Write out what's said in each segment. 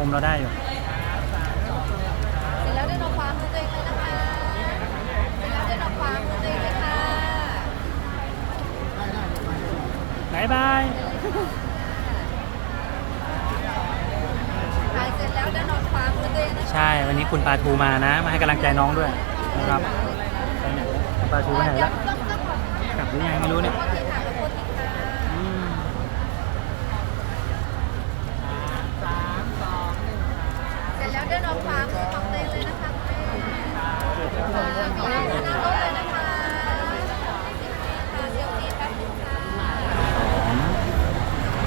มุมเราได้อยู่ เสร็จแล้วเดินออกขวามือตัวเองเลยนะคะ เสร็จแล้วเดินออกขวามือตัวเองเลยค่ะบายบาย ถ่ายเสร็จแล้วเดินออกขวามือตัวเองนะคะใช่ วันนี้คุณปาทูมานะ มาให้กำลังใจน้องด้วยนะครับ ไปไหนแล้วคุณปาทูไปไหนแล้วต้องต้องขอบคุณกลับหรือยังไม่รู้เนี่ย โอเคค่ะขอบคุณค่ะ อืม เสร็จแล้วเดินออกขวามือของตัวเองเลยนะคะคุณแม่ค่ะพี่นั่งนั่งรถเลยนะคะค่ะเซลฟี่แป๊บนึงค่ะ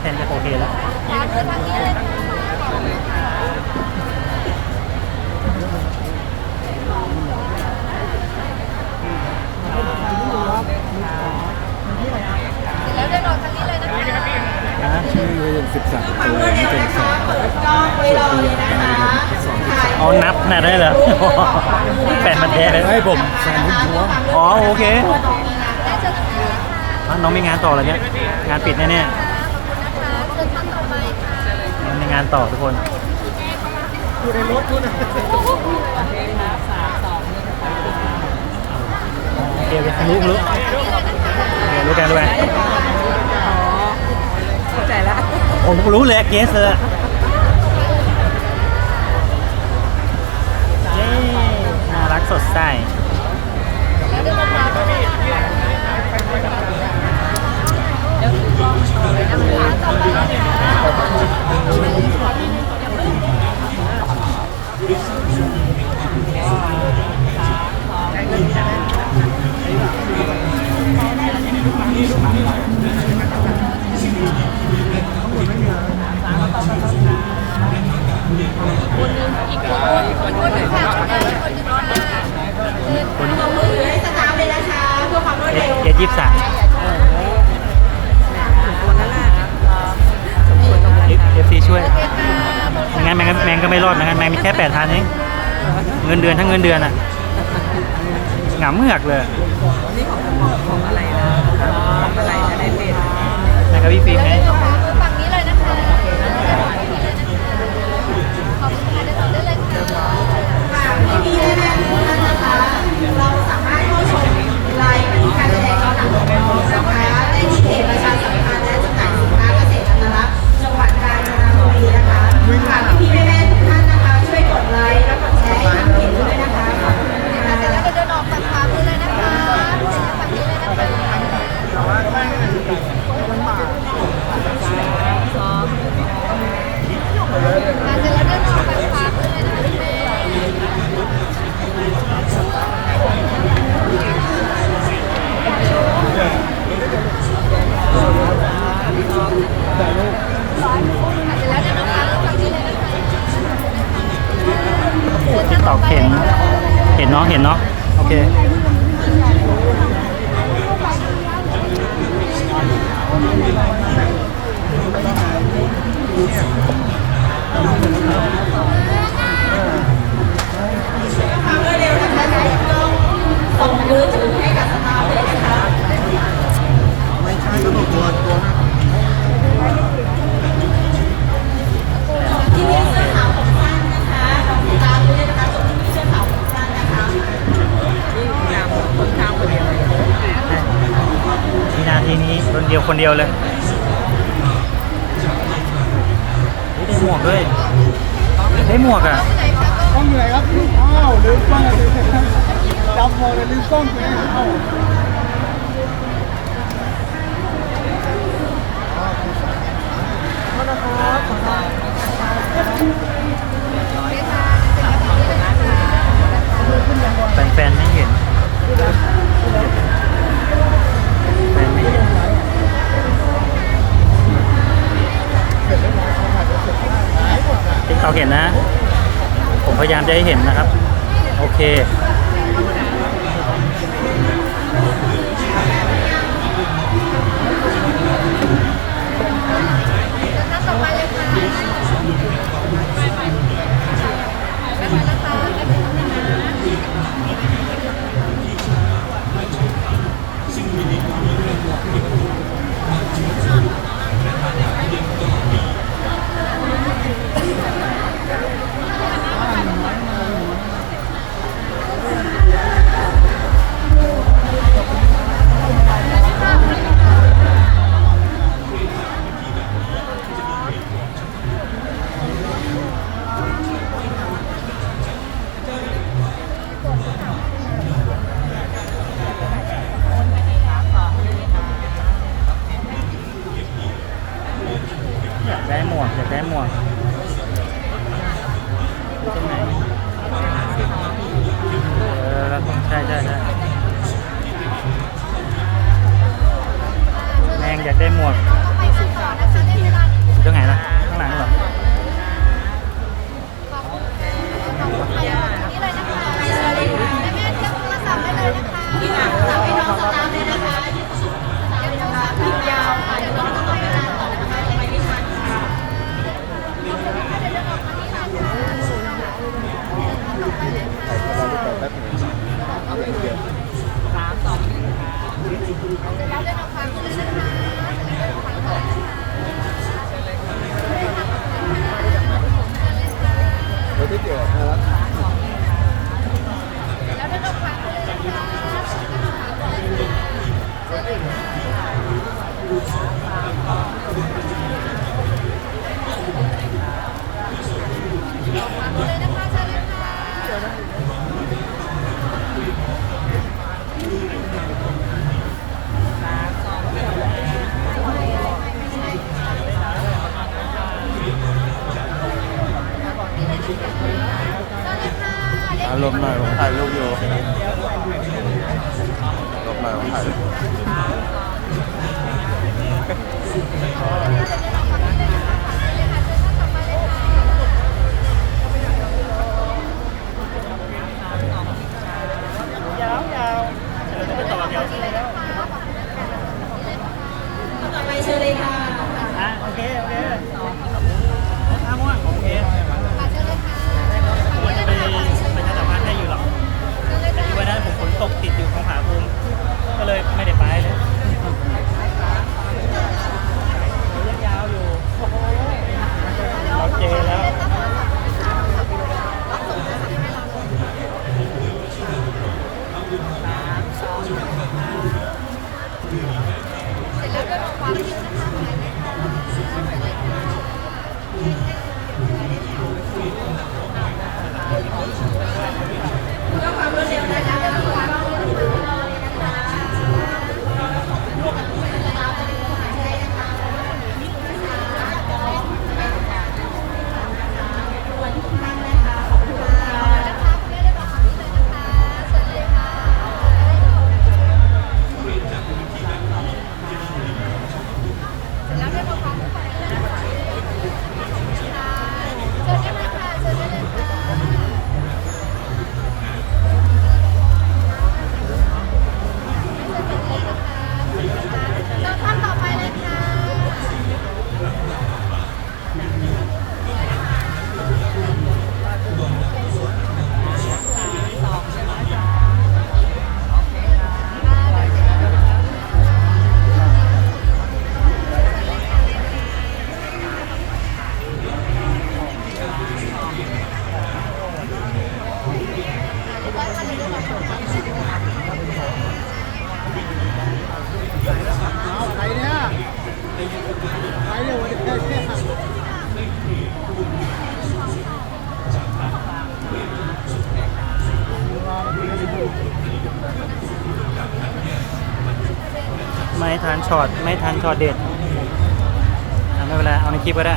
แทนจะโอ เคแล้วขวามือทางนี้เลยนะคะเสร็จแล้วเดินออกทางนี้เลยนะคะนะชื่อสิบสามตัวไม่เกินสองเอานับขนาดได้เหรอแปดมันแท้เลยให้ผมแฟนพุ่มพวงอ๋อโอเคได้เจอกันค่ะอะน้องมีงานต่อแล้วเนี่ย งานปิดแน่ข อบคุณนะคะเจอกันต่อไปค่ะๆมีงานต่อทุกคนอยู่ในรถนู่นนะโอเคไปรู้รู้โอเครู้กันรู้กันเข้าใจแล้วผมรู้เลยเกสเลยเย้น่ารักสดใส แล้วเดินออกขวามือเลยนะคะ อี หงำเหือกเลยนี่ของของของอะไรนะของอะไรนะเพจนะครับพี่ฟิล์มไงเดินออกขวามือฝั่งนี้เลยนะคะฝั่งนี้เลยนะคะขอบคุณค่ะดินออกได้เลยค่ะพี่พี่แม่ทุกท่านะคะเราสามารถเข้าชมไลฟ์บันทึกการแสดงย้อนหลังของเรานะคะได้ที่เพจประชาสัมพันธ์และจำหน่ายสินค้าเกษตรอัตลักษณ์จังหวัดกาญจนบุรีนะคะฝากพี่พี่แม่ ก้องไปเอาแฟนๆไม่เห็นแฟนไม่เห็นติ๊กตอกเห็นนะ ผมพยายามจะให้เห็นนะครับ โอเค เสร็จแล้วก็ลงความ ช็อตไม่ทันช็อตเด็ดไม่เป็นไรเอาในคลิปก็ได้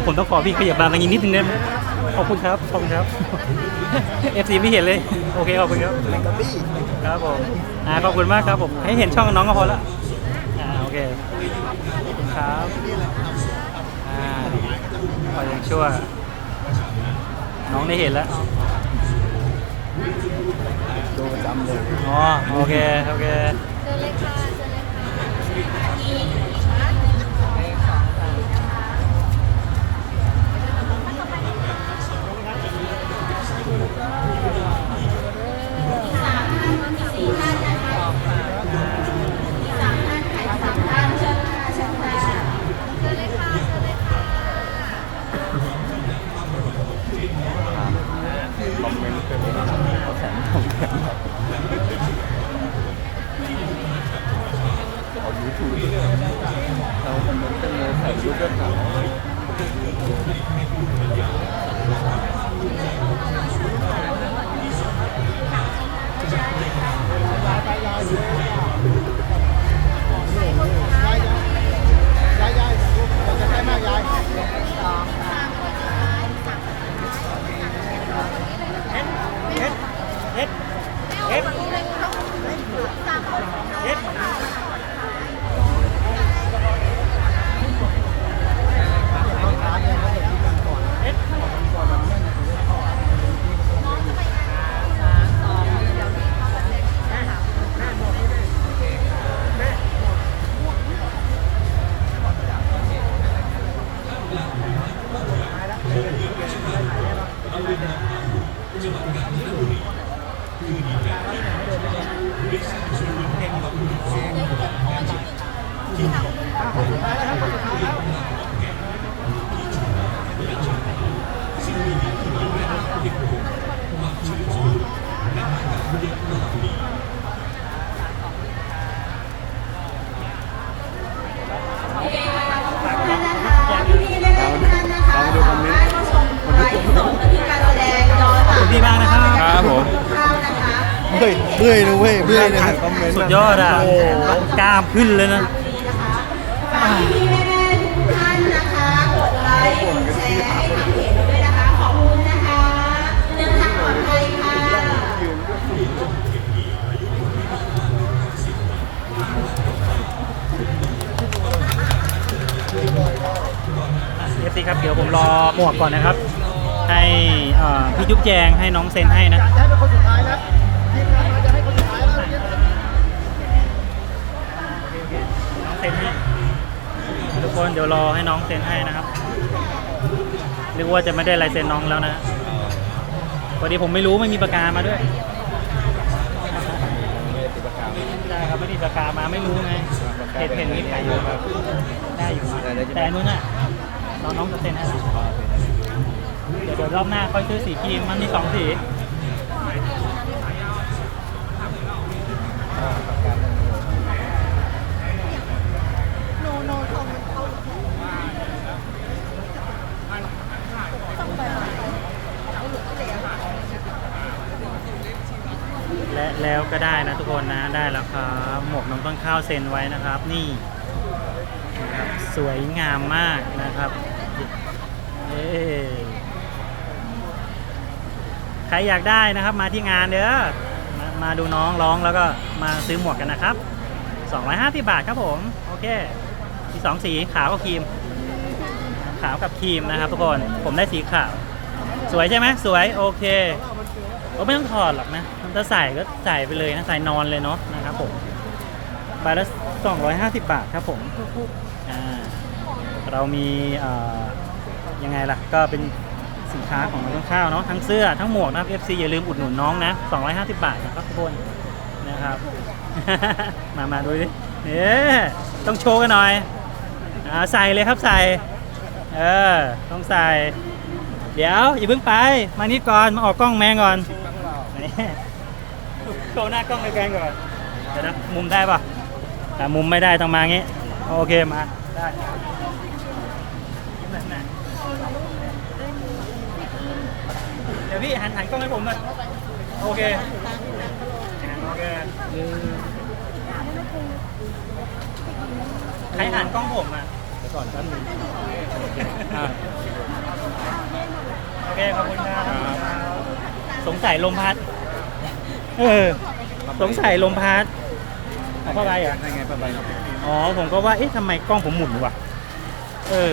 ผมผมต้องขอพี่ขยับมาตรงนี้นิดนึงได้ไหมขอบคุณครับ ขอบคุณครับ FC ไม่เห็นเลย โอเค ขอบคุณครับแมงกะบี้ครับผมอ่าขอบคุณมากครับผม ให้เห็นช่องน้องก็พอละอ่าโอเคขอบคุณครับอ่าขอยังชั่ว น้องได้เห็นแล้วดูประจำเลย อ๋อ โอเค โอเคเชิญเลยค่ะเชิญเลยค่ะ พี่ๆ ยอดอะโอ้โหกล้ามขึ้นเลยนะฝากพี่ๆแม่ทุกท่านนะคะ กดไลค์ กดแชร์ให้ทางเพจด้วยนะคะ ขอบคุณนะคะเดินทางปลอดภัยค่ะเอฟซีครับ เดี๋ยวผมรอหมวกก่อนนะครับ ให้เอ่อพี่จุ๊บแจงให้น้องเซ็นให้นะจะให้เป็นคนสุดท้ายแล้วทีมงานมาจะ เซ็นให้ทุกคนเดี๋ยวรอให้น้องเซ็นให้นะครับนึกว่าจะไม่ได้ลายเซ็นน้องแล้วนะพอดีผมไม่รู้ไม่มีปากกามาด้วยใช่ครับไม่มีปากกามาไม่รู้ไงเห็นเห็นนี่ถ่ายอยู่ครับได้อยู่แต่นู้นน่ะน้องน้องจะเซ็นให้เดี๋ยวเดี๋ยวรอบหน้าค่อยซื้อสีครีมมันมีสองสี โนโนทองเขาต้องไป และแล้วก็ได้นะทุกคนนะได้แล้วครับหมวกน้องต้นข้าวเซ็นไว้นะครับ นี่นะครับสวยงามมากนะครับเอใครอยากได้นะครับมาที่งานเด้อมามาดูน้องร้องแล้วก็มาซื้อหมวกกันนะครับ250บาทครับผมโอเคมีสองสีขาวกับครีม ขาวกับครีมนะครับทุกคนผมได้สีขาว สวยใช่ไหมสวยโอเคก็ไม่ต้องถอดหรอกนะ มันจะใส่ก็ใส่ไปเลยนะใส่นอนเลยเนาะนะครับผมใบละ250 บาทครับผมอ่าเรามียังไงล่ะ ก็เป็นสินค้าของน้องข้าวเนาะทั้งเสื้อทั้งหมวกนะครับ FC อย่าลืมอุดหนุนน้องนะ 250 บาทนะครับทุกคนนะครับ มามาดูดิเอ๊ต้องโชว์กันหน่อยอ่าใส่เลยครับใส่เออต้องใส่ เดี๋ยวอย่าเพิ่งไป มานี่ก่อน มาออกกล้องแมงก่อน โชว์หน้ากล้องในแกนก่อนเดี๋ยวนะมุมได้ปะแต่มุมไม่ได้ต้องมางี้ โอเคมา ได้เดี๋ยวพี่หันหันกล้องให้ผมหน่อยโอเค โอเค ใครหันกล้องผมอะเดี๋ยวก่อนแป๊บนึงอะโอเค ขอบคุณครับสงสัยลมพัด เออสงสัยลมพัดเอาเข้าไปเหรอะยังไงประมาณอ๋อ ผมก็ว่า เอ๊ะทำไมกล้องผมหมุนวะ เออ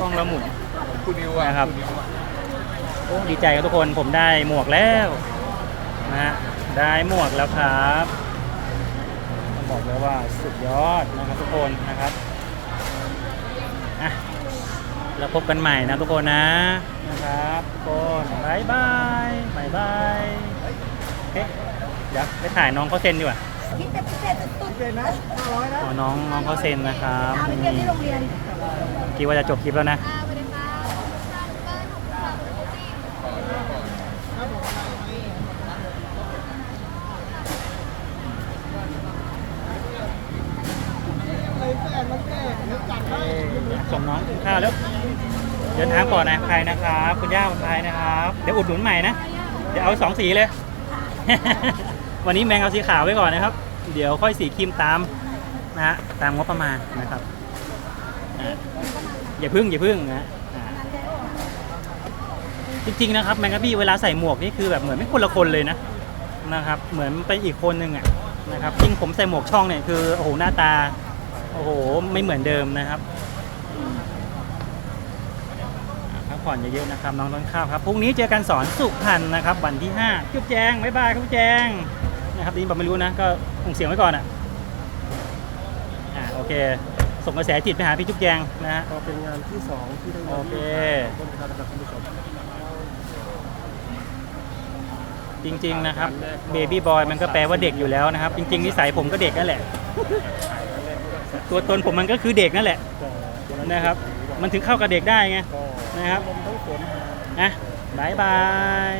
กล้องเราหมุน คุณนิวอะนะครับ ณนิวอะโอ้ดีใจครับทุกคน ผมได้หมวกแล้วนะฮะได้หมวกแล้วครับต้องบอกเลยว่าสุดยอดนะครับทุกคนนะครับอะแล้วพบกันใหม่นะทุกคนนะนะครับทุกคนบายบายบายบายเอ๊ะ เดี๋ยวไปถ่ายน้องเขาเซ็นดีกว่าคิดแต่พิเศษสุดเป็นนะห้าร้อยนะอ๋อน้องน้องเขาเซ็นนะครับๆเอาไปเรียนที่โรงเรียนคิดว่าจะจบคลิปแล้วนะอ่าสวัสดีค่ะท่านเปิ้ลของเราจริงเลยแก่มันแก่เดี๋ยวจัดให้ส่งน้องกินข้าวแล้ว เดินทางปลอดภัยนะครับ คุณย่าปลอดภัยนะครับ เดี๋ยวอุดหนุนใหม่นะ เดี๋ยวเอาสองสีเลย วันนี้แมงเอาสีขาวไว้ก่อนนะครับ เดี๋ยวค่อยสีครีมตามนะฮะตามงบประมาณนะครับอะอย่าพึ่งอย่าพึ่งนะอะจริงๆนะครับแมงกะบี้เวลาใส่หมวกนี่คือแบบเหมือนไม่คนละคนเลยนะนะครับ เหมือนเป็นอีกคนหนึ่งอะนะครับยิ่งผมใส่หมวกช่องเนี่ยคือโอ้โหหน้าตาโอ้โหไม่เหมือนเดิมนะครับอ่าพักผ่อนเยอะๆนะครับน้องต้นข้าวครับพรุ่งนี้เจอกันสอนสุพรรณนะครับวันที่5จุ๊บแจงบ๊ายบายครับจุ๊บแจง นะครับนี่บอกไม่รู้นะ ก็ส่งเสียงไว้ก่อนอะอ่าโอเค ส่งกระแสจิตไปหาพี่จุ๊บแจงนะฮะ ก็เป็นงานที่สองที่ได้มาโอเคต้นทางนะครับคุณผู้ชมจริง ๆ นะครับเบบี้บอยมันก็แปลว่าเด็กอยู่แล้วนะครับ จริง ๆ นิสัยผมก็เด็กนั่นแหละ ตัวตนผมมันก็คือเด็กนั่นแหละแต่วันนะครับ มันถึงเข้ากับเด็กได้ไงก็นะครับลมทั้งฝนนะบายบาย